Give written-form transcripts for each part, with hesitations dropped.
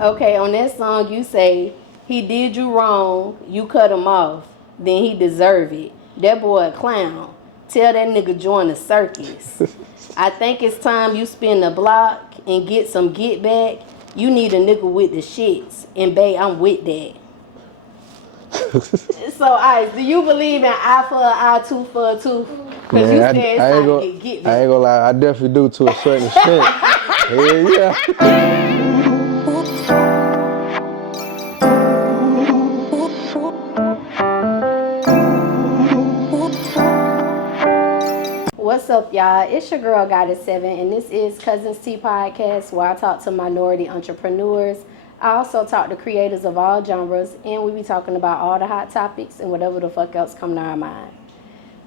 Okay, on that song you say, he did you wrong, you cut him off, then he deserve it. That boy a clown. Tell that nigga join the circus. I think it's time you spin the block and get some get back. You need a nigga with the shits. And babe, I'm with that. So, Ice, do you believe in eye for an eye, tooth for a tooth? Because you said it's time to get back. I ain't gonna lie, I definitely do to a certain extent. Hell yeah. What's up, y'all? It's your girl, Goddess7, and this is Cuzn Tea Podcast, where I talk to minority entrepreneurs. I also talk to creators of all genres, and we be talking about all the hot topics and whatever the fuck else come to our mind.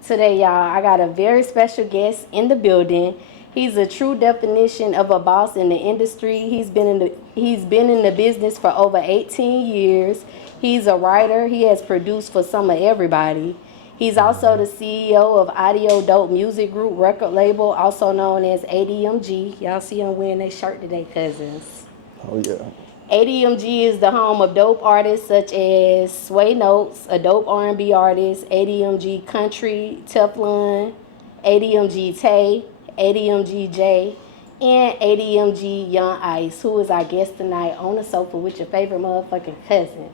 Today, y'all, I got a very special guest in the building. He's a true definition of a boss in the industry. He's been in the business for over 18 years. He's a writer. He has produced for some of everybody. He's also the CEO of Audio Dope Music Group record label, also known as Admg. Y'all see him wearing their shirt today, cousins. Oh yeah. Admg is the home of dope artists such as Sway Notes, a dope R&B artist, Admg Country, Teflon, Admg Tay, Admg J, and Admg Young Ice, who is our guest tonight on the sofa with your favorite motherfucking cousin.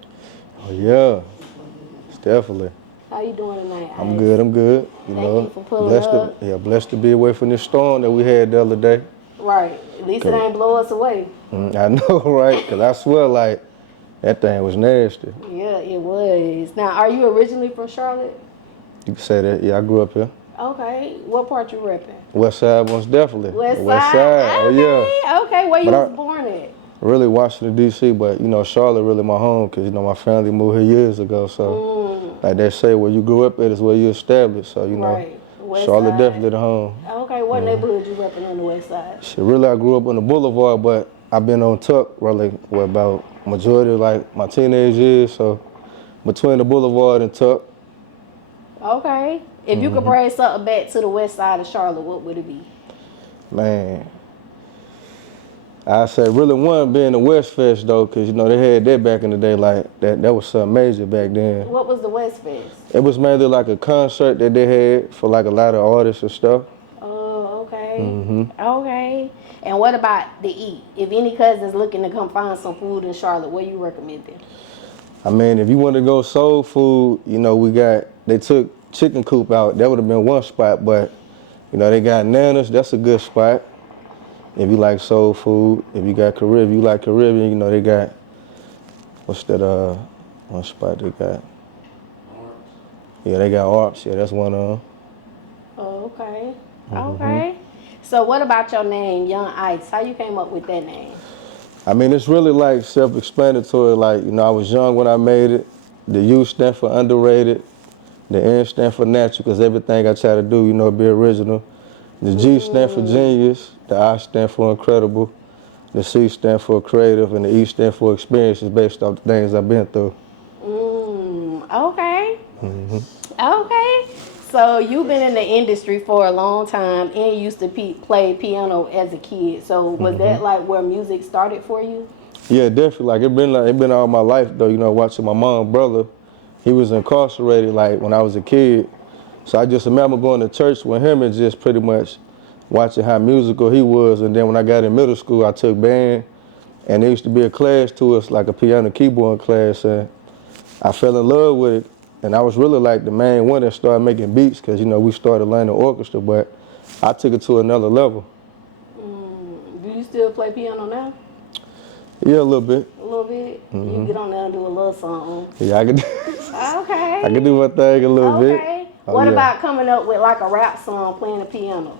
Oh yeah. It's definitely. How you doing tonight, Ice? I'm good. Thank you for pulling up. Blessed to be away from this storm that we had the other day. Right. At least it ain't blow us away. I know, right? Because I swear, like, that thing was nasty. Yeah, it was. Now, are you originally from Charlotte? You can say that. Yeah, I grew up here. Okay. What part you repping? West Side, most definitely. West Side. Okay. Oh, yeah. Okay. Where you was born at? Really Washington, D.C., but, you know, Charlotte really my home because, you know, my family moved here years ago. So, like they say, where you grew up at is where you established. So, you know, West Charlotte Side. definitely the home. Okay. What neighborhood you repping on the West Side? Shit, really, I grew up on the Boulevard, but I've been on Tuck really about majority of, like, my teenage years. So, between the Boulevard and Tuck. Okay. If you could bring something back to the West Side of Charlotte, what would it be? Man, I say really one being the West Fest though, cause you know they had that back in the day, like that was something major back then. What was the West Fest? It was mainly like a concert that they had for like a lot of artists and stuff. Oh, okay. Okay. And what about the eat? If any cousins looking to come find some food in Charlotte, what you recommending? I mean, if you want to go soul food, you know, they took Chicken Coop out. That would have been one spot, but you know, they got Nana's, that's a good spot. If you like soul food, if you like Caribbean, you know, they got, what's that, one spot they got? Yeah, they got Artis. Yeah, that's one of them. Oh, okay. Okay. So what about your name, Young Ice? How you came up with that name? I mean, it's really like self-explanatory. Like, you know, I was young when I made it. The U stand for underrated. The N stand for natural, because everything I try to do, you know, be original. The G stand for genius. The I stand for incredible. The C stand for creative. And the E stand for experiences based off the things I've been through. Okay. Okay. So you've been in the industry for a long time and used to play piano as a kid. So was that like where music started for you? Yeah, definitely. Like it been all my life though. You know, watching my mom and brother, he was incarcerated like when I was a kid. So I just remember going to church with him and just pretty much watching how musical he was. And then when I got in middle school, I took band, and there used to be a class to us, like a piano keyboard class, and I fell in love with it. And I was really like the main one that started making beats, because, you know, we started learning orchestra, but I took it to another level. Do you still play piano now? Yeah, a little bit. A little bit? You get on there and do a little something. Yeah, I can do Okay. I can do my thing a little bit. Okay. What about coming up with like a rap song playing the piano?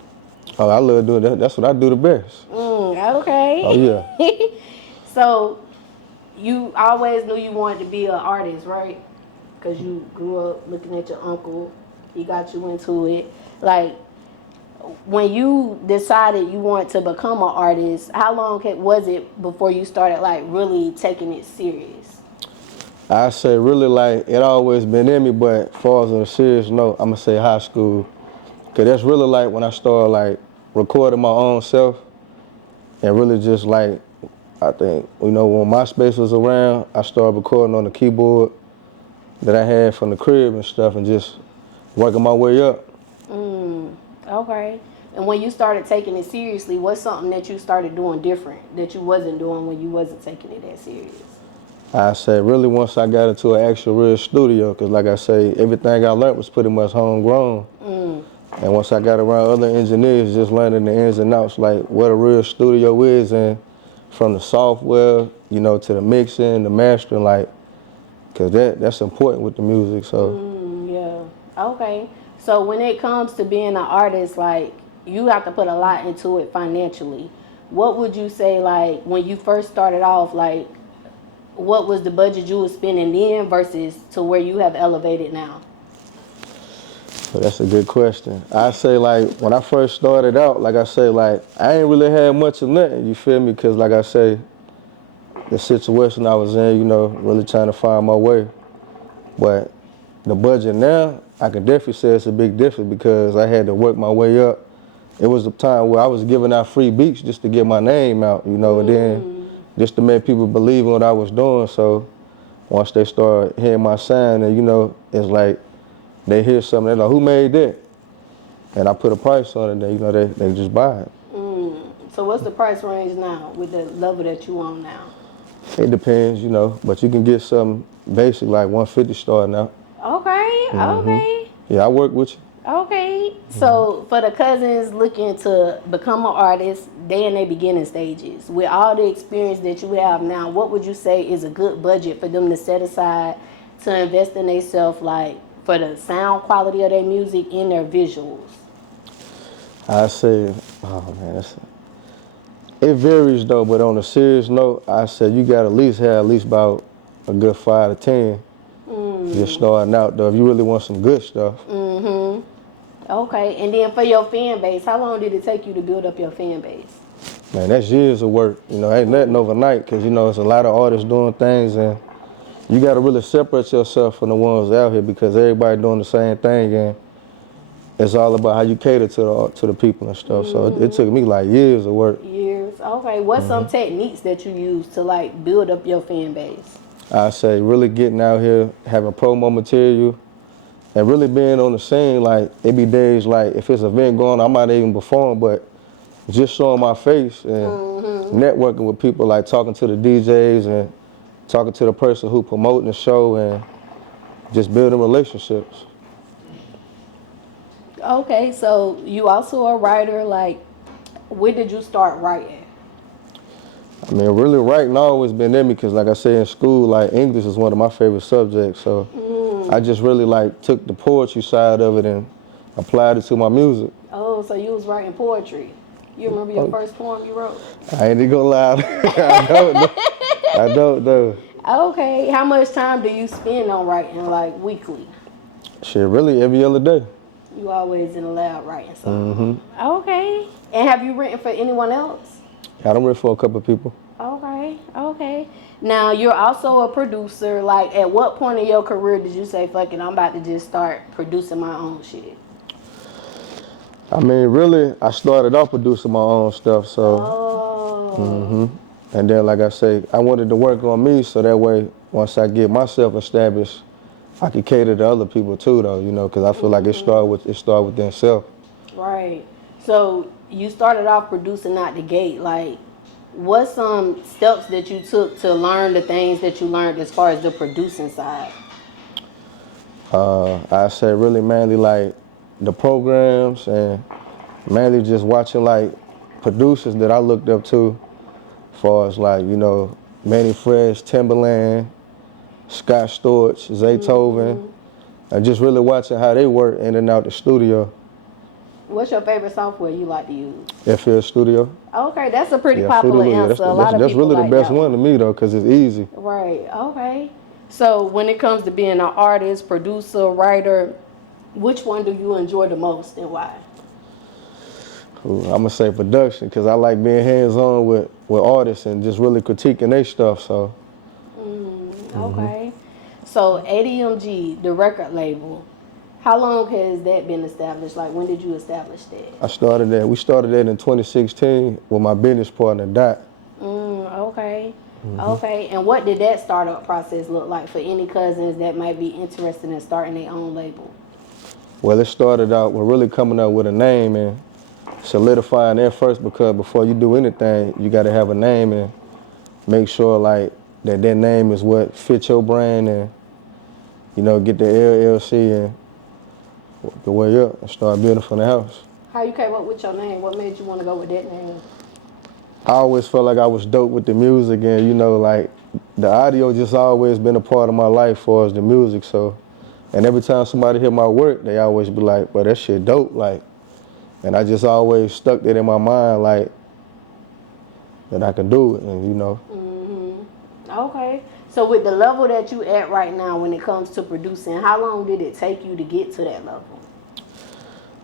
Oh, I love doing that. That's what I do the best. Okay. Oh, yeah. So, you always knew you wanted to be an artist, right? Because you grew up looking at your uncle. He got you into it. Like, when you decided you wanted to become an artist, how long was it before you started, like, really taking it serious? I say really, like, it always been in me, but as far as on a serious note, I'm going to say high school. Because that's really, like, when I started, like, recording my own self and really just, like, I think, you know, when MySpace was around, I started recording on the keyboard that I had from the crib and stuff and just working my way up. Okay. And when you started taking it seriously, what's something that you started doing different that you wasn't doing when you wasn't taking it that serious? I say really once I got into an actual real studio, because like I say, everything I learned was pretty much homegrown. And once I got around other engineers, just learning the ins and outs, like what a real studio is, and from the software, you know, to the mixing, the mastering, like, because that's important with the music, so. Yeah. Okay. So when it comes to being an artist, like, you have to put a lot into it financially. What would you say, like, when you first started off, like, what was the budget you were spending then versus to where you have elevated now? So that's a good question. I say, like, when I first started out, like I say, like, I ain't really had much of nothing, you feel me? Because, like I say, the situation I was in, you know, really trying to find my way. But the budget now, I can definitely say it's a big difference because I had to work my way up. It was a time where I was giving out free beats just to get my name out, you know, and then just to make people believe in what I was doing. So once they start hearing my sound, and, you know, it's like, they hear something, they're like, who made that? And I put a price on it, and, you know, they just buy it. So what's the price range now with the level that you on now? It depends, you know, but you can get something basic like 150 starting out. Okay, okay. Yeah, I work with you. Okay. So for the cousins looking to become an artist, they in their beginning stages. With all the experience that you have now, what would you say is a good budget for them to set aside to invest in themselves, like, for the sound quality of their music and their visuals? I say, oh man, it varies though, but on a serious note, I said you got to at least about a good 5 to 10. Just starting out though, if you really want some good stuff. Okay, and then for your fan base, how long did it take you to build up your fan base? Man, that's years of work. You know, ain't nothing overnight because, you know, it's a lot of artists doing things and you got to really separate yourself from the ones out here because everybody doing the same thing and it's all about how you cater to the people and stuff. So it took me like years of work. Years. Okay. What's some techniques that you use to, like, build up your fan base? I say really getting out here, having promo material, and really being on the scene. Like, it be days like if it's an event going on, I might not even perform, but just showing my face and networking with people, like talking to the DJs and talking to the person who promoting the show and just building relationships. Okay, so you also a writer. Like, when did you start writing? I mean, really writing always been in me because, like I say, in school, like, English is one of my favorite subjects. So I just really, like, took the poetry side of it and applied it to my music. Oh, so you was writing poetry. You remember your first poem you wrote? I ain't even gonna lie. I don't know. Okay, how much time do you spend on writing, like, weekly? Shit, really every other day. You always in the lab writing something. Okay. And have you written for anyone else? I done written for a couple of people. Okay, okay. Now, you're also a producer. Like, at what point in your career did you say, fuck it, I'm about to just start producing my own shit? I mean, really, I started off producing my own stuff, so. And then, like I say, I wanted to work on me so that way, once I get myself established, I could cater to other people too, though, you know, because I feel like it start within self. Right. So you started off producing out the gate. Like, what's some steps that you took to learn the things that you learned as far as the producing side? I say really mainly like the programs and mainly just watching like producers that I looked up to, as far as like, you know, Manny Fresh, Timberland, Scott Storch, Zaytoven, and just really watching how they work in and out the studio. What's your favorite software you like to use? FL Studio. Okay, that's a pretty popular answer. That's really the best one to me though, because it's easy. Right, okay. So when it comes to being an artist, producer, writer, which one do you enjoy the most and why? I'm gonna say production, because I like being hands-on with artists and just really critiquing their stuff, so. Okay. So Admg, the record label, how long has that been established? Like, when did you establish that? We started that in 2016 with my business partner, Dot. Okay. Okay. And what did that startup process look like for any cousins that might be interested in starting their own label? Well, it started out with really coming up with a name and solidifying that first, because before you do anything, you got to have a name and make sure like that name is what fits your brand, and get the LLC and the way up and start building from the house. How you came up with your name? What made you want to go with that name? I always felt like I was dope with the music, and like the audio just always been a part of my life as far as the music. So, and every time somebody hear my work, they always be like, well, that shit dope, like. And I just always stuck that in my mind, like, that I can do it, and Okay. So with the level that you at right now when it comes to producing, how long did it take you to get to that level?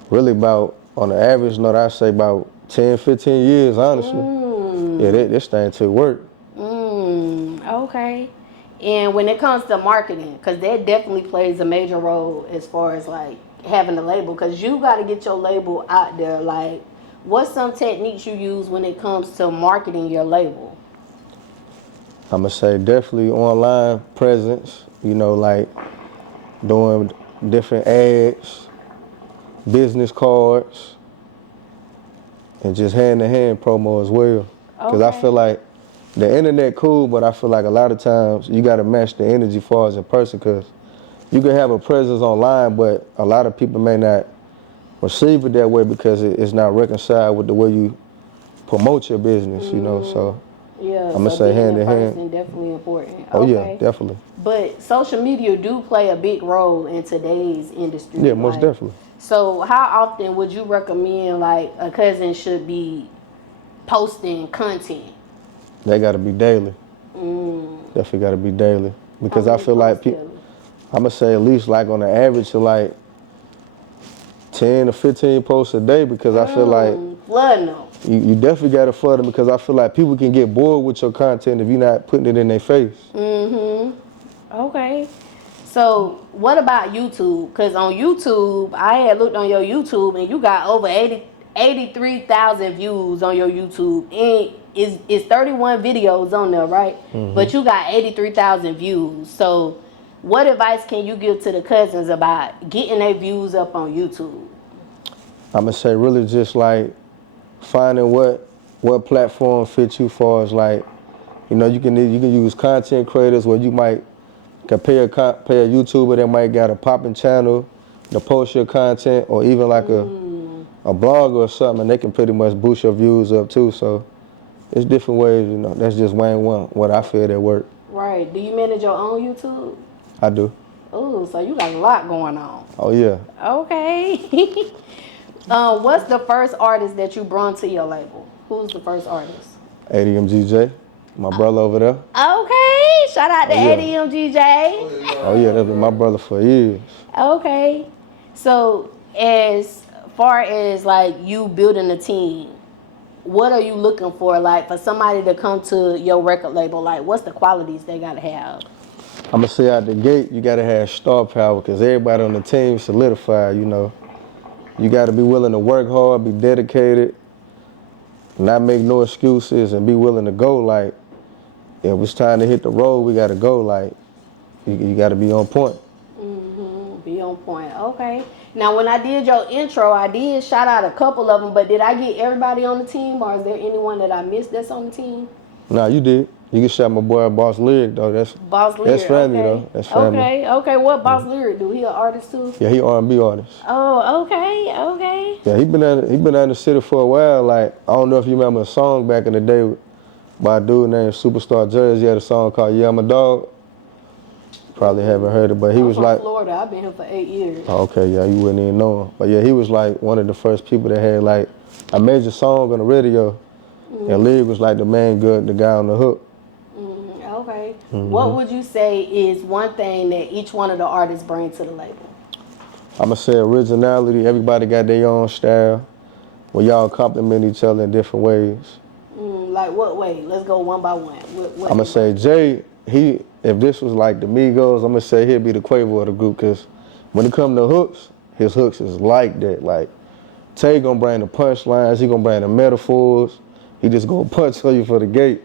Really about, on the average note, I say about 10, 15 years, honestly. Yeah, this thing took work. Okay. And when it comes to marketing, because that definitely plays a major role as far as like having a label, because you got to get your label out there. Like, what's some techniques you use when it comes to marketing your label? I'm going to say definitely online presence, like doing different ads, business cards, and just hand-to-hand promo as well. Because I feel like the internet cool, but I feel like a lot of times you got to match the energy as far as in person, because you can have a presence online, but a lot of people may not receive it that way because it's not reconciled with the way you promote your business, so yeah, I'm going to say hand-to-hand. Definitely important. Oh, yeah, definitely. But social media do play a big role in today's industry. Yeah, most definitely. So how often would you recommend like a cousin should be posting content? They got to be daily. Definitely got to be daily. Because I feel like people, I'm going to say at least like on the average of like 10 to 15 posts a day, because I feel like flooding them. You definitely got to flood them, because I feel like people can get bored with your content if you're not putting it in their face. Okay. So what about YouTube? Because on YouTube, I had looked on your YouTube and you got over 83,000 views on your YouTube. And it's 31 videos on there, right? But you got 83,000 views. So what advice can you give to the cousins about getting their views up on YouTube? I'm going to say really just like finding what platform fits you, far as like, you can use content creators where you might pay a YouTuber that might got a popping channel to post your content, or even like a blogger or something, and they can pretty much boost your views up too. So it's different ways, that's just one what I feel that work. Right. Do you manage your own YouTube? I do. Oh, so you got a lot going on. Oh, yeah. Okay. What's the first artist that you brought to your label? Who's the first artist? Admg, my brother over there. Okay, shout out to Admg. Oh yeah, that's been my brother for years. Okay, so as far as like you building a team, what are you looking for? Like for somebody to come to your record label, like what's the qualities they gotta have? I'm gonna say out the gate, you gotta have star power, because everybody on the team solidified, You gotta be willing to work hard, be dedicated, not make no excuses, and be willing to go. Like, if it's time to hit the road, we gotta go. Like, you gotta be on point. Be on point. Okay. Now, when I did your intro, I did shout out a couple of them, but did I get everybody on the team, or is there anyone that I missed that's on the team? Nah, you did. You can shout my boy Boss Lyric, though. That's family, though. That's family. Okay. What Boss Lyric do? He an artist too? Yeah, he R&B artist. Oh, okay. Yeah, he been out in the city for a while. Like, I don't know if you remember a song back in the day by a dude named Superstar Judge. He had a song called Yeah, I'm a Dog. Probably haven't heard it, but he was from like Florida. I've been here for 8 years. Oh, okay, yeah, you wouldn't even know him. But yeah, he was like one of the first people that had like a major song on the radio. And Lyric was like the the guy on the hook. Okay. What would you say is one thing that each one of the artists bring to the label? I'm going to say originality. Everybody got their own style. Where y'all compliment each other in different ways. Like what way? Let's go one by one. What I'm going to say Jay, if this was like the Migos, I'm going to say he'd be the Quavo of the group, because when it comes to hooks, his hooks is like that. Like, Tay going to bring the punchlines. He going to bring the metaphors. He just going to punch for you for the gate.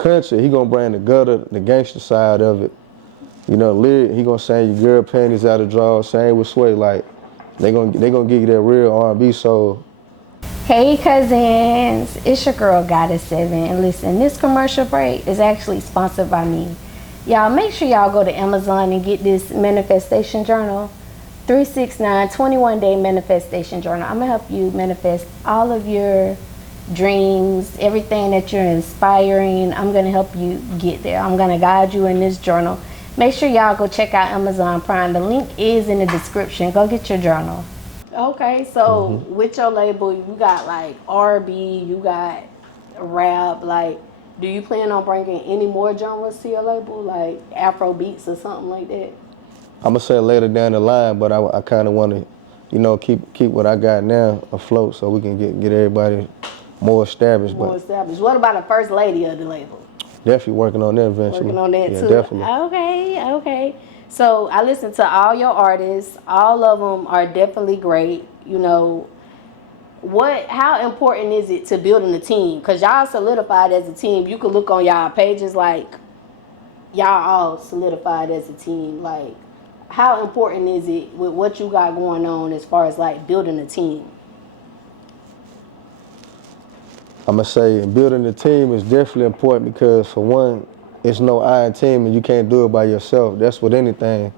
country, he gonna bring the gutter, the gangster side of it. You know, lyric, he gonna sing your girl panties out of drawers. Same with Sway, like they gonna give you that real R&B soul. Hey cousins, it's your girl Goddess7, and listen, this commercial break is actually sponsored by me. Y'all make sure y'all go to Amazon and get this manifestation journal, 369 21-day manifestation journal. I'm gonna help you manifest all of your dreams, everything that you're inspiring. I'm gonna help you get there. I'm gonna guide you in this journal. Make sure y'all go check out Amazon Prime. The link is in the description. Go get your journal. Okay, so with your label, you got like R&B, you got rap. Like, do you plan on bringing any more genres to your label, like Afro beats or something like that? I'm gonna say later down the line, but I kind of want to, you know, keep what I got now afloat so we can get everybody more established. More established. What about the first lady of the label? Definitely working on that eventually. Working on that yeah, too. Definitely. Okay. So I listened to all your artists. All of them are definitely great. You know, how important is it to building a team? Because y'all solidified as a team. You could look on y'all pages, like y'all all solidified as a team. Like, how important is it with what you got going on as far as like building a team? I'm gonna say building a team is definitely important because for one, it's no I in team and you can't do it by yourself. That's with anything,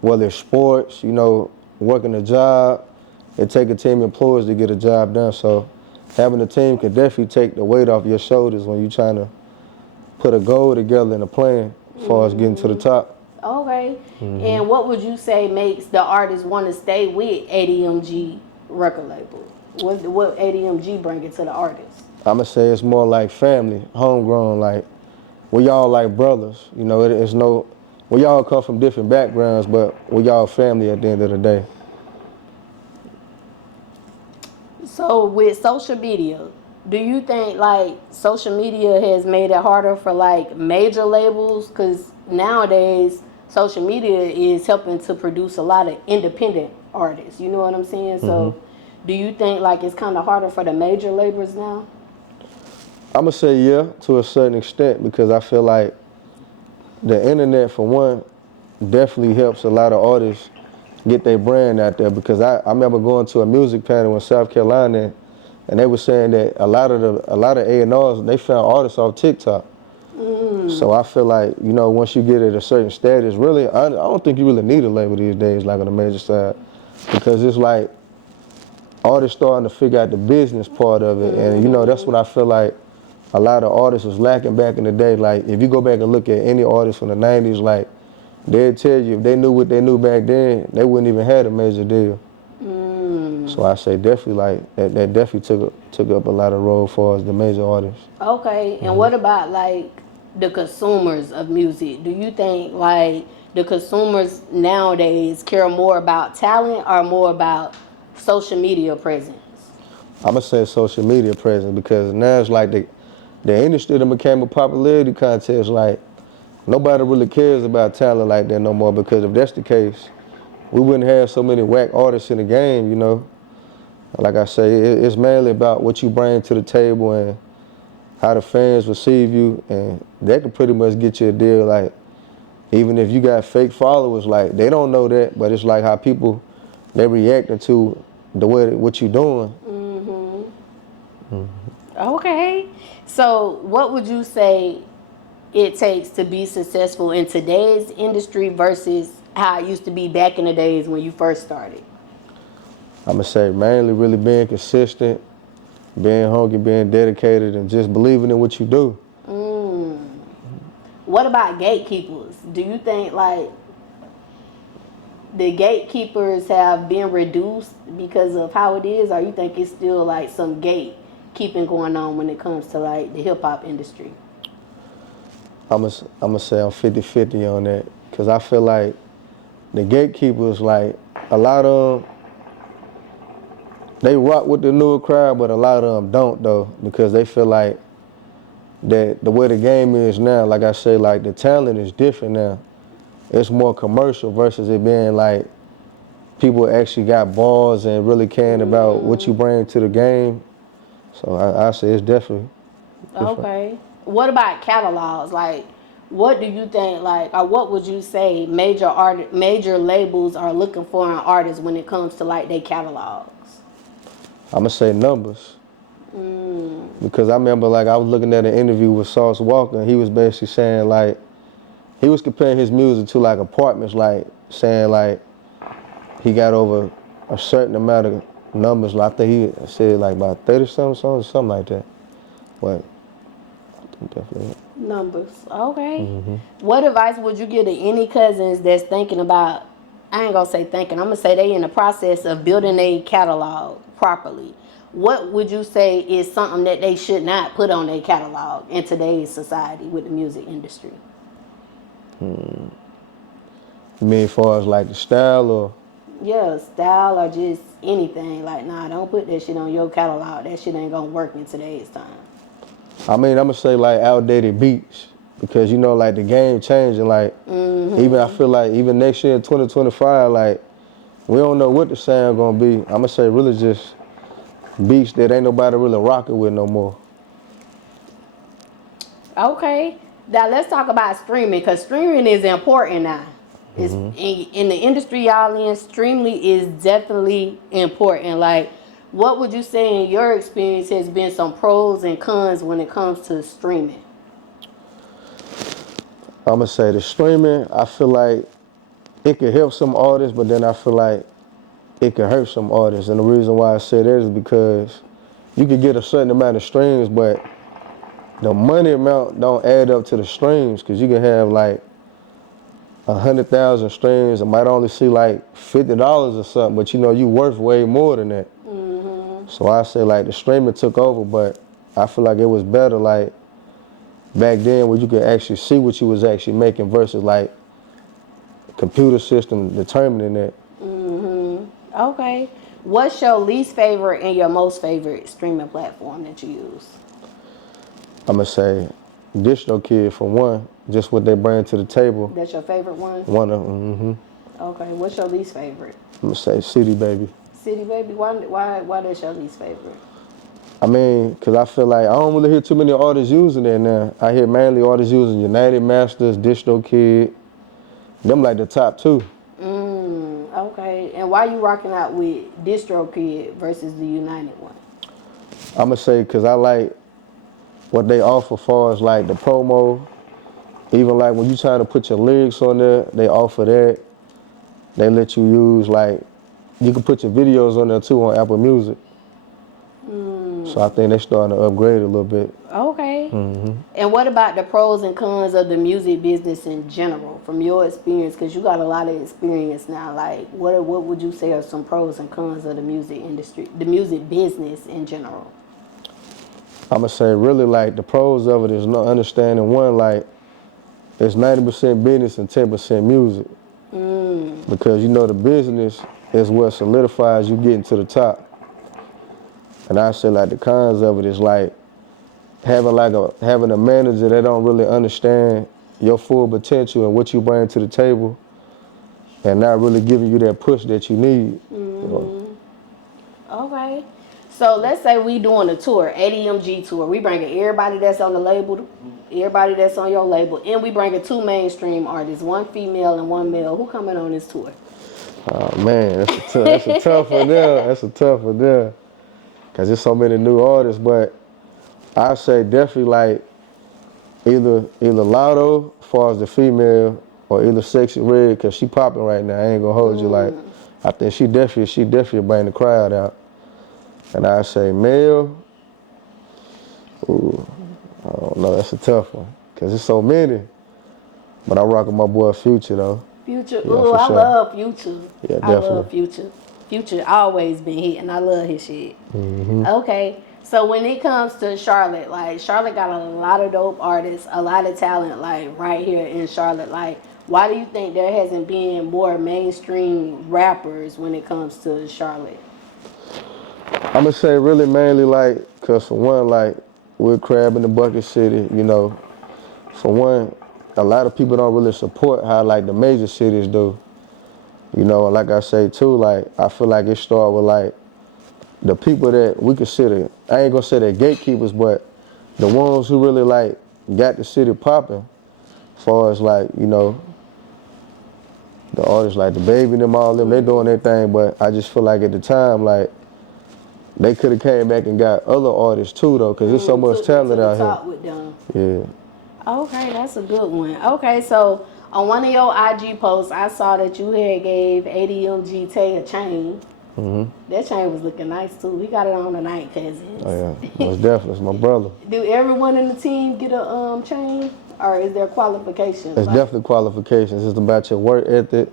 whether it's sports, you know, working a job, it take a team of employees to get a job done. So having a team can definitely take the weight off your shoulders when you're trying to put a goal together and a plan as far as getting to the top. Okay. And what would you say makes the artist want to stay with ADMG record label? What ADMG bring it to the artist? I'm gonna say it's more like family, homegrown, like we all like brothers. You know, we all come from different backgrounds, but we all family at the end of the day. So with social media, do you think like social media has made it harder for like major labels? Because nowadays social media is helping to produce a lot of independent artists. You know what I'm saying? So do you think like it's kind of harder for the major labels now? I'm gonna say yeah, to a certain extent, because I feel like the internet, for one, definitely helps a lot of artists get their brand out there. Because I remember going to a music panel in South Carolina, and they were saying that a lot of A&Rs, they found artists off TikTok. So I feel like, you know, once you get at a certain status, really, I don't think you really need a label these days, like on the major side, because it's like artists starting to figure out the business part of it, and you know, that's what I feel like a lot of artists was lacking back in the day. Like, if you go back and look at any artist from the 90s, like, they'd tell you if they knew what they knew back then, they wouldn't even have a major deal. So I say definitely, like, that definitely took up a lot of role for us, the major artists. Okay, and what about, like, the consumers of music? Do you think, like, the consumers nowadays care more about talent or more about social media presence? I'm going to say social media presence, because now it's like the industry that became a popularity contest. Like, nobody really cares about talent like that no more, because if that's the case, we wouldn't have so many whack artists in the game, you know. Like I say, it's mainly about what you bring to the table and how the fans receive you, and that can pretty much get you a deal. Like, even if you got fake followers, like, they don't know that, but it's like how people, they reacting to the way what you doing. Okay. So what would you say it takes to be successful in today's industry versus how it used to be back in the days when you first started? I'm going to say mainly really being consistent, being hungry, being dedicated, and just believing in what you do. What about gatekeepers? Do you think like the gatekeepers have been reduced because of how it is, or you think it's still like some gatekeeping going on when it comes to like the hip hop industry? I'm gonna say I'm 50-50 on that, because I feel like the gatekeepers, like, a lot of them, they rock with the newer crowd, but a lot of them don't, though, because they feel like that the way the game is now, like I say, like, the talent is different now. It's more commercial versus it being like people actually got balls and really caring about what you bring to the game. So I say it's definitely different. What about catalogs? Like, what do you think, like, or what would you say major labels are looking for in artists when it comes to like their catalogs? I'ma say numbers. Because I remember like I was looking at an interview with Sauce Walker and he was basically saying like, he was comparing his music to like apartments, like saying like he got over a certain amount of numbers. Like, I think he said like about 30 something songs or something like that. But I think definitely Numbers. Okay. What advice would you give to any cousins that's thinking about, I ain't gonna say thinking, I'm gonna say they in the process of building a catalog properly? What would you say is something that they should not put on their catalog in today's society with the music industry? You mean as far as like the style or? Yeah, style or just anything. Like, nah, don't put that shit on your catalog. That shit ain't gonna work in today's time. I mean, I'm gonna say like outdated beats because you know like the game changing. Like even I feel like even next year in 2025, like we don't know what the sound gonna be. I'm gonna say really just beats that ain't nobody really rocking with no more. Okay. Now let's talk about streaming, because streaming is important now. It's in the industry y'all in, streaming is definitely important. Like, what would you say in your experience has been some pros and cons when it comes to streaming? I'm gonna say the streaming, I feel like it could help some artists, but then I feel like it could hurt some artists. And the reason why I say that is because you could get a certain amount of streams, but the money amount don't add up to the streams, because you can have like 100,000 streams and might only see like $50 or something, but you know you worth way more than that. So I say like the streaming took over, but I feel like it was better like back then where you could actually see what you was actually making versus like computer system determining that. Okay. What's your least favorite and your most favorite streaming platform that you use? I'm gonna say DistroKid for one, just what they bring to the table. That's your favorite one? One of them. Okay. What's your least favorite? I'm gonna say City Baby. City Baby. Why that's your least favorite? I mean, cause I feel like I don't really hear too many artists using it now. I hear mainly artists using United Masters, DistroKid. Them like the top two. Okay. And why you rocking out with DistroKid versus the United one? I'm gonna say cause I like what they offer far as like the promo. Even like when you try to put your lyrics on there, they offer that. They let you use like, you can put your videos on there too on Apple Music. So I think they're starting to upgrade a little bit. Okay. And what about the pros and cons of the music business in general, from your experience? Because you got a lot of experience now. Like, what would you say are some pros and cons of the music industry, the music business in general? I'm gonna say really like the pros of it is not understanding one, like it's 90% business and 10% music. Because you know the business is what solidifies you getting to the top. And I say like the cons of it is like having a manager that don't really understand your full potential and what you bring to the table, and not really giving you that push that you need. Okay. So let's say we doing a tour, Admg tour. We bringing everybody that's on the label, everybody that's on your label, and we bringing two mainstream artists, one female and one male. Who coming on this tour? Oh man, that's a tough one there. That's a tough one there. Cause there's so many new artists, but I say definitely like either Lotto, as far as the female, or either Sexy Red, cause she popping right now. I ain't gonna hold you. Like, I think she definitely bring the crowd out. And I say male, ooh, I don't know, that's a tough one, cause there's so many. But I'm rocking my boy Future though. Future, Yeah, ooh, I sure. love Future. Yeah, I love definitely. Future. Future always been hitting. I love his shit. Okay, so when it comes to Charlotte, like Charlotte got a lot of dope artists, a lot of talent, like right here in Charlotte. Like, why do you think there hasn't been more mainstream rappers when it comes to Charlotte? I'm gonna say really mainly like, cause for one, like we're crab in the bucket city, you know. For one, a lot of people don't really support how like the major cities do. You know, like I say too, like I feel like it started with like the people that we consider, I ain't gonna say they're gatekeepers, but the ones who really like got the city popping. As far as like, you know, the artists like the Baby and them, all them, they doing their thing. But I just feel like at the time, like, they could have came back and got other artists too, though, because there's so much talent out here. With them. Yeah. Okay, that's a good one. Okay, so on one of your IG posts, I saw that you had gave Admg Tay a chain. That chain was looking nice too. We got it on tonight, Cuzn. Oh yeah, most definitely. It's my brother. Do everyone in the team get a chain, or is there qualifications? It's definitely qualifications. It's about your work ethic,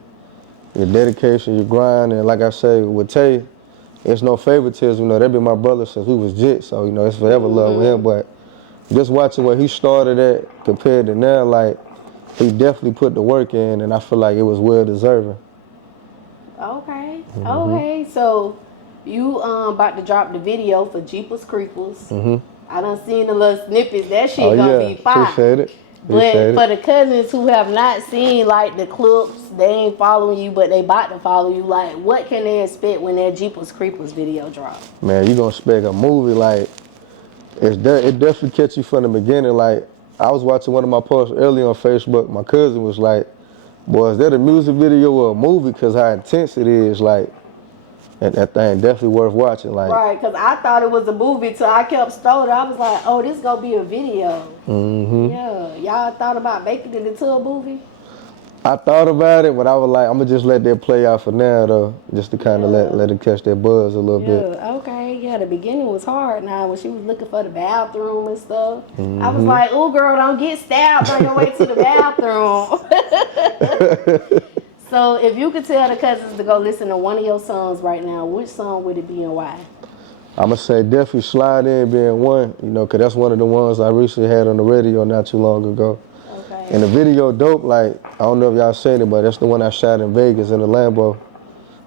your dedication, your grind, and like I say with Tay, it's no favoritism. You know, that been my brother since we was jit, so you know it's forever love with him. But just watching where he started at compared to now, like he definitely put the work in, and I feel like it was well deserving. Okay. Okay. So you about to drop the video for Jeepers Creepers. I done seen the little snippets. That shit gonna be fire. Appreciate it. But for the cousins who have not seen like the clips, they ain't following you, but they about to follow you. Like, what can they expect when that Jeepers Creepers video drop? Man, you gonna expect a movie like it definitely catch you from the beginning. Like I was watching one of my posts earlier on Facebook. My cousin was like, "Boy, is that a music video or a movie? Cause how intense it is, like." And that thing definitely worth watching. Like, right, because I thought it was a movie till I kept strolling. I was like, oh, this gonna be a video. Yeah, y'all thought about making it into a movie? I thought about it, but I was like, I'm gonna just let that play out for now, though, just to kind of let it catch that buzz a little bit. Okay, yeah, the beginning was hard now when she was looking for the bathroom and stuff. I was like, oh, girl, don't get stabbed on your way to the bathroom. So if you could tell the cousins to go listen to one of your songs right now, which song would it be and why? I'm going to say definitely Slide In being one, you know, because that's one of the ones I recently had on the radio not too long ago. Okay. And the video dope, like, I don't know if y'all seen it, but that's the one I shot in Vegas in the Lambo.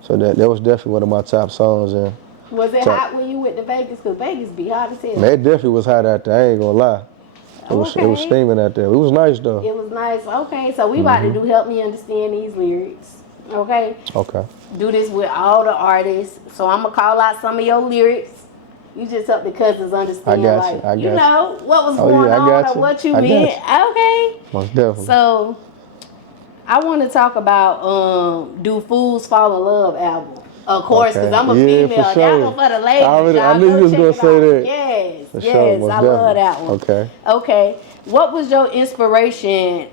So that was definitely one of my top songs. And was it hot when you went to Vegas? Because Vegas be hot as hell. Man, it definitely was hot out there, I ain't going to lie. It was steaming out there. It was nice, though. It was nice. Okay, so we about to do Help Me Understand These Lyrics. Okay? Okay. Do this with all the artists. So I'm going to call out some of your lyrics. You just help the cousins understand, I got you. know, what was going on or what you meant. Okay? Most definitely. So I want to talk about Do Fools Fall in Love album. Of course, because I'm a female. For sure. That one for the ladies. I knew you was going to say that. Yes, for yes, sure, I love that one. Okay. Okay. What was your inspiration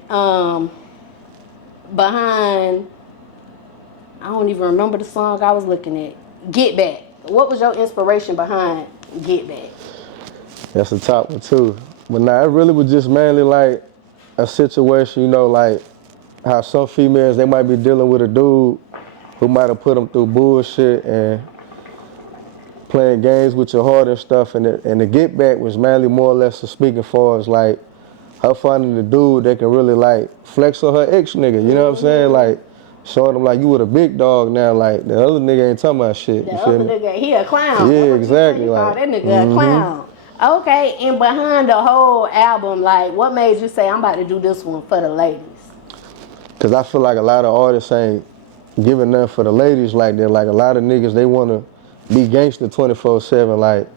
behind, I don't even remember the song I was looking at, Get Back. What was your inspiration behind Get Back? That's a top one, too. But nah, it really was just mainly like a situation, you know, like how some females, they might be dealing with a dude who might have put them through bullshit and playing games with your heart and stuff. And the Get Back was mainly more or less speaking for us, like her finding the dude that can really like flex on her ex nigga, you know what I'm saying? Like showing them like you were a big dog now, like the other nigga ain't talking about shit. The other nigga, he a clown. Yeah, exactly. Like that nigga a clown. Okay, and behind the whole album, like what made you say I'm about to do this one for the ladies? Cause I feel like a lot of artists ain't giving nothing for the ladies like that. Like a lot of niggas, they wanna be gangster 24/7. Like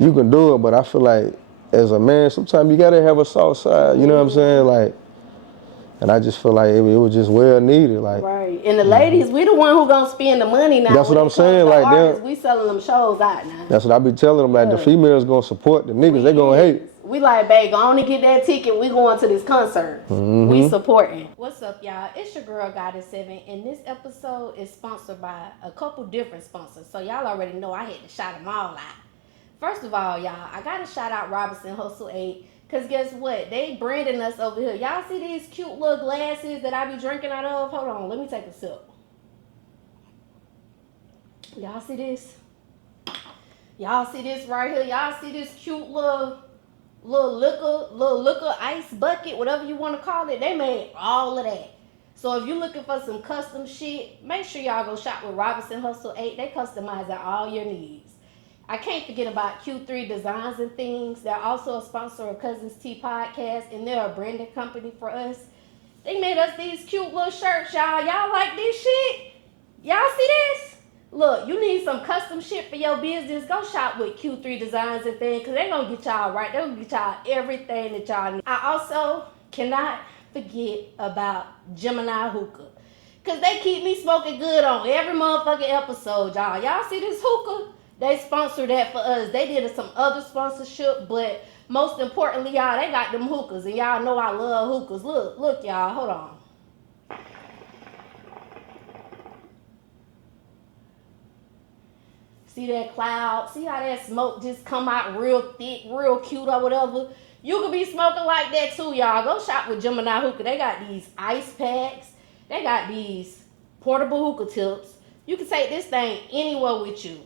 you can do it, but I feel like as a man, sometimes you gotta have a soft side. You know what I'm saying? Like, and I just feel like it was just well needed. Like, right. And the ladies, we the one who gonna spend the money now. That's what I'm saying. Like, artists, we selling them shows out now. That's what I be telling them. Like, the females gonna support the niggas. They gonna hate. We like, babe, go on and get that ticket. We going to this concert. We supporting. What's up, y'all? It's your girl, Goddess7, and this episode is sponsored by a couple different sponsors. So y'all already know I had to shout them all out. First of all, y'all, I got to shout out Robinson Hustle 8, because guess what? They branding us over here. Y'all see these cute little glasses that I be drinking out of? Hold on, let me take a sip. Y'all see this? Y'all see this right here? Y'all see this cute little liquor ice bucket, whatever you want to call it? They made all of that. So if you're looking for some custom shit, make sure y'all go shop with Robinson Hustle 8. They customize all your needs. I can't forget about Q3 Designs and Things. They're also a sponsor of Cuzn podcast, and they're a branding company for us. They made us these cute little shirts, y'all. Y'all like this shit? Y'all see this? Look, you need some custom shit for your business, go shop with Q3 Designs and things, because they're going to get y'all right. They're going to get y'all everything that y'all need. I also cannot forget about Geminiih Hookah, because they keep me smoking good on every motherfucking episode, y'all. Y'all see this hookah? They sponsored that for us. They did some other sponsorship, but most importantly, y'all, they got them hookahs, and y'all know I love hookahs. Look, y'all, hold on. See that cloud? See how that smoke just come out real thick, real cute or whatever? You could be smoking like that too, y'all. Go shop with Geminiih Hookah. They got these ice packs. They got these portable hookah tips. You can take this thing anywhere with you.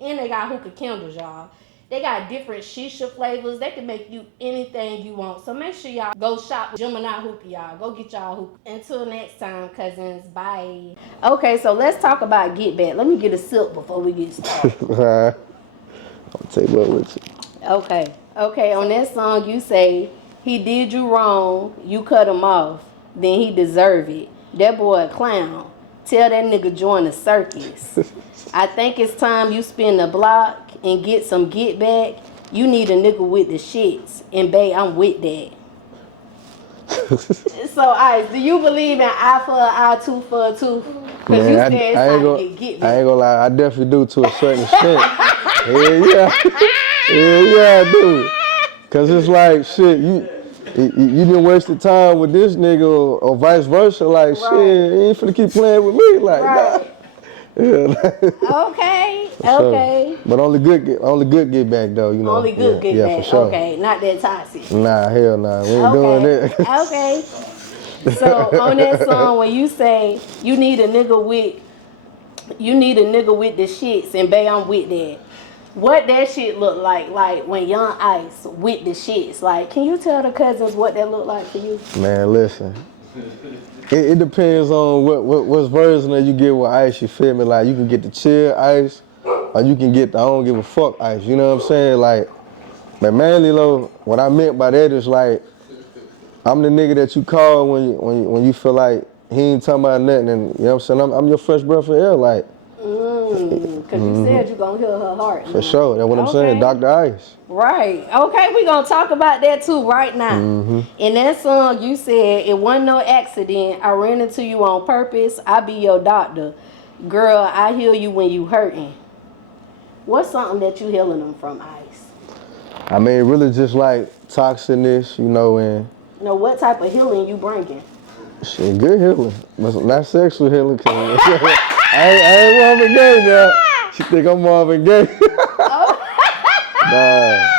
And they got hookah candles, y'all. They got different shisha flavors. They can make you anything you want. So make sure y'all go shop with Geminiih Hookah, y'all. Go get y'all hookah. Until next time, cousins. Bye. Okay, so let's talk about Get Back. Let me get a sip before we get started. I'll take one with you. Okay. On that song, you say, he did you wrong, you cut him off, then he deserve it. That boy a clown. Tell that nigga join the circus. I think it's time you spin the block and get some get back. You need a nigga with the shits. And babe, I'm with that. So, Ice, do you believe in eye for an eye, tooth for a tooth? Because you said it's time to get back. I ain't gonna lie, I definitely do to a certain extent. Hell yeah, I do. Cause it's like, shit, you done wasted time with this nigga or vice versa. Like, shit, you ain't finna keep playing with me. Like, nah. Yeah. Okay. But only good get back though, you know. Only good get back. For sure. Okay, not that toxic. Nah, hell nah. We ain't doing that. Okay. So on that song, when you say you need a nigga with the shits, and babe, I'm with that. What that shit look like when Young Ice with the shits? Like, can you tell the cousins what that look like for you? Man, listen. It depends on what version of you get with Ice, you feel me? Like, you can get the chill Ice, or you can get the I don't give a fuck Ice, you know what I'm saying? Like, but mainly though, what I meant by that is like, I'm the nigga that you call when you feel like he ain't talking about nothing, and you know what I'm saying? I'm your fresh breath of air, like. Because you said you gonna heal her heart. For sure, that's what I'm saying, Dr. Ice. Right. Okay, we gonna talk about that too right now. In that song, you said, it wasn't no accident. I ran into you on purpose. I be your doctor. Girl, I heal you when you hurting. What's something that you healing them from, Ice? I mean, really just like toxicness, you know, and... You know, what type of healing you bringing? Shit, good healing. Not sexual healing, cause I ain't Marvin Gaye now. She think I'm Marvin Gaye. Nah.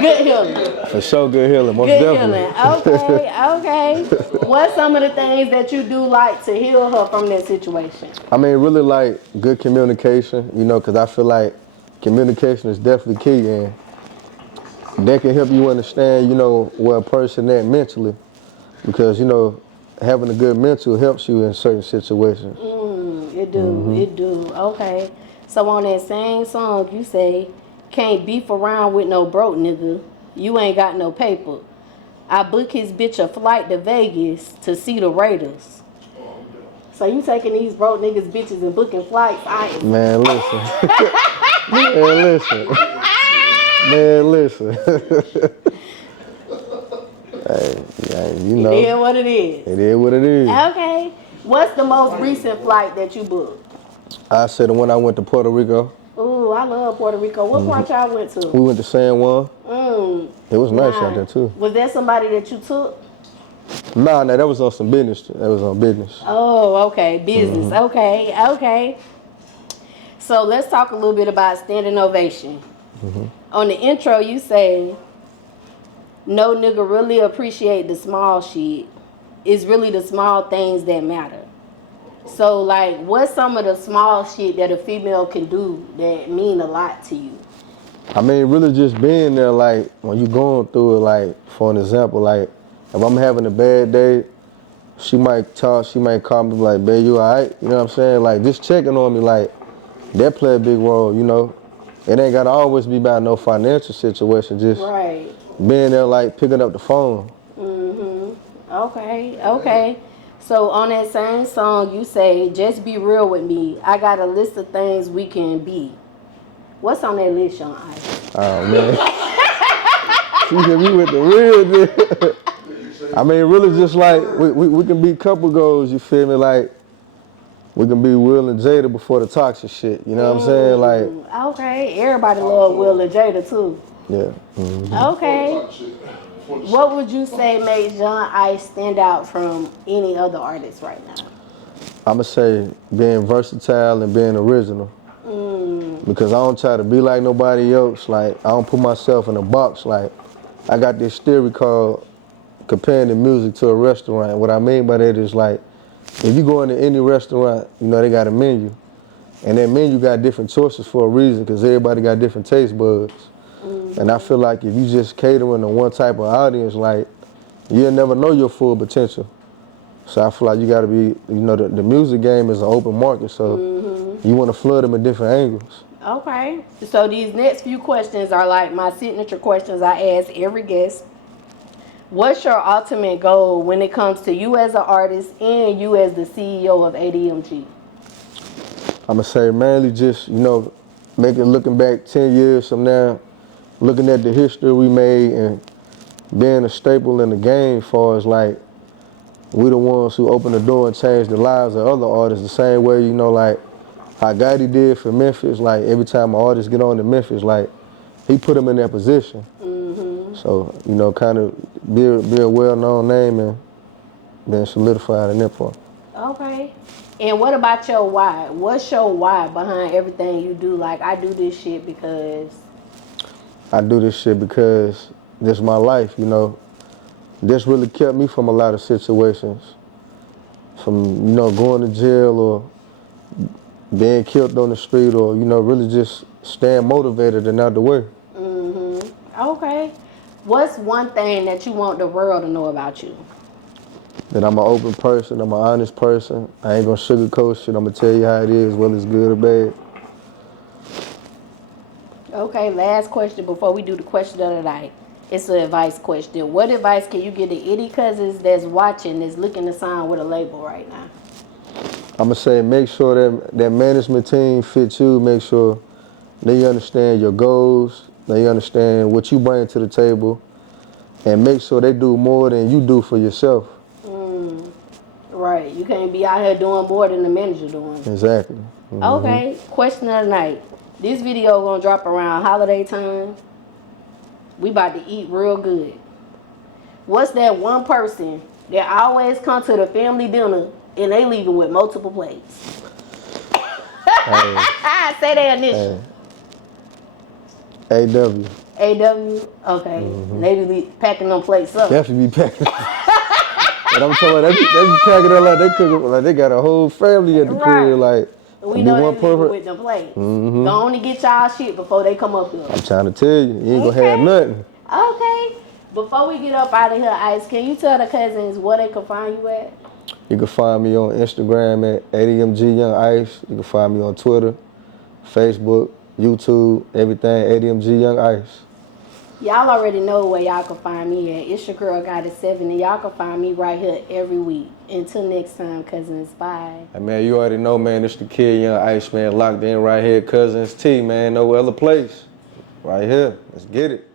Good healing. For sure, good healing. Most good definitely. Healing. Okay. What's some of the things that you do like to heal her from that situation? I mean, really like good communication, you know, because I feel like communication is definitely key, and that can help you understand, you know, where a person at mentally, because, you know, having a good mental helps you in certain situations. It do. Okay. So on that same song, you say, can't beef around with no broke nigga. You ain't got no paper. I book his bitch a flight to Vegas to see the Raiders. So you taking these broke niggas bitches and booking flights? Man, listen. Man, listen. Hey, you know. It is what it is. It is what it is. Okay. What's the most recent flight that you booked? I said the one I went to Puerto Rico. Ooh, I love Puerto Rico. What part y'all went to? We went to San Juan. It was nice out there too. Was there somebody that you took? Nah, that was on some business. That was on business. Oh, okay. Business. Okay. So let's talk a little bit about standing ovation. On the intro, you say, no nigga really appreciate the small shit. It's really the small things that matter. So, like, what's some of the small shit that a female can do that mean a lot to you? I mean, really just being there, like, when you going through it, like, for an example, like, if I'm having a bad day, she might call me like, babe, you all right? You know what I'm saying? Like, just checking on me, like, that play a big role, you know? It ain't gotta always be about no financial situation, just being there, like, picking up the phone. Okay. So on that same song, you say, "Just be real with me. I got a list of things we can be." What's on that list, Young Ice? Oh man, she hit me with the real deal. I mean, really, just like we can be couple goals. You feel me? Like we can be Will and Jada before the toxic shit. You know what I'm saying? Like, okay, everybody love Will and Jada too. yeah. Okay. What would you say made Young Ice stand out from any other artist right now? I'ma say being versatile and being original. Because I don't try to be like nobody else. Like, I don't put myself in a box. Like, I got this theory called comparing the music to a restaurant. What I mean by that is, like, if you go into any restaurant, you know, they got a menu. And that menu got different choices for a reason, because everybody got different taste buds. And I feel like if you just catering to one type of audience, like, you'll never know your full potential. So I feel like you gotta be, you know, the music game is an open market, so you wanna flood them at different angles. Okay. So these next few questions are like my signature questions I ask every guest. What's your ultimate goal when it comes to you as an artist and you as the CEO of ADMG? I'ma say mainly just, you know, looking back 10 years from now, looking at the history we made and being a staple in the game as far as like, we the ones who opened the door and changed the lives of other artists the same way, you know, like how Gotti did for Memphis. Like every time an artist get on to Memphis, like he put them in that position. So, you know, kind of be a well-known name and then solidified in that part. Okay. And what about your why? What's your why behind everything you do? Like, I do this shit because... I do this shit because this is my life, you know. This really kept me from a lot of situations. From, you know, going to jail or being killed on the street or, you know, really just staying motivated and out the way. Okay. What's one thing that you want the world to know about you? That I'm an open person, I'm an honest person. I ain't gonna sugarcoat shit, I'm gonna tell you how it is, whether it's good or bad. Okay, last question before we do the question of the night. It's an advice question. What advice can you give to any cousins that's watching, that's looking to sign with a label right now? I'm gonna say make sure that management team fits you, make sure they understand your goals, they understand what you bring to the table, and make sure they do more than you do for yourself. Right, you can't be out here doing more than the manager doing. Exactly. Okay, question of the night. This video gonna drop around holiday time. We about to eat real good. What's that one person that always come to the family dinner and they leaving with multiple plates? Say their initial. AW. AW? Okay. They be packing them plates up. Definitely be packing. But I'm talking about they be packing it like they cook, like they got a whole family at the crib. Like we know they leaving with them plates. Go on and get y'all shit before they come up here. I'm trying to tell you, you ain't gonna have nothing. Okay. Before we get up out of here, Ice, can you tell the cousins where they can find you at? You can find me on Instagram at ADMG Young Ice. You can find me on Twitter, Facebook, YouTube, everything ADMG Young Ice. Y'all already know where y'all can find me at. It's your girl Goddess 7, and y'all can find me right here every week. Until next time, cousins. Bye. Hey man, you already know, man. It's the kid Young Ice, man. Locked in right here, Cuzn T, man. No other place. Right here. Let's get it.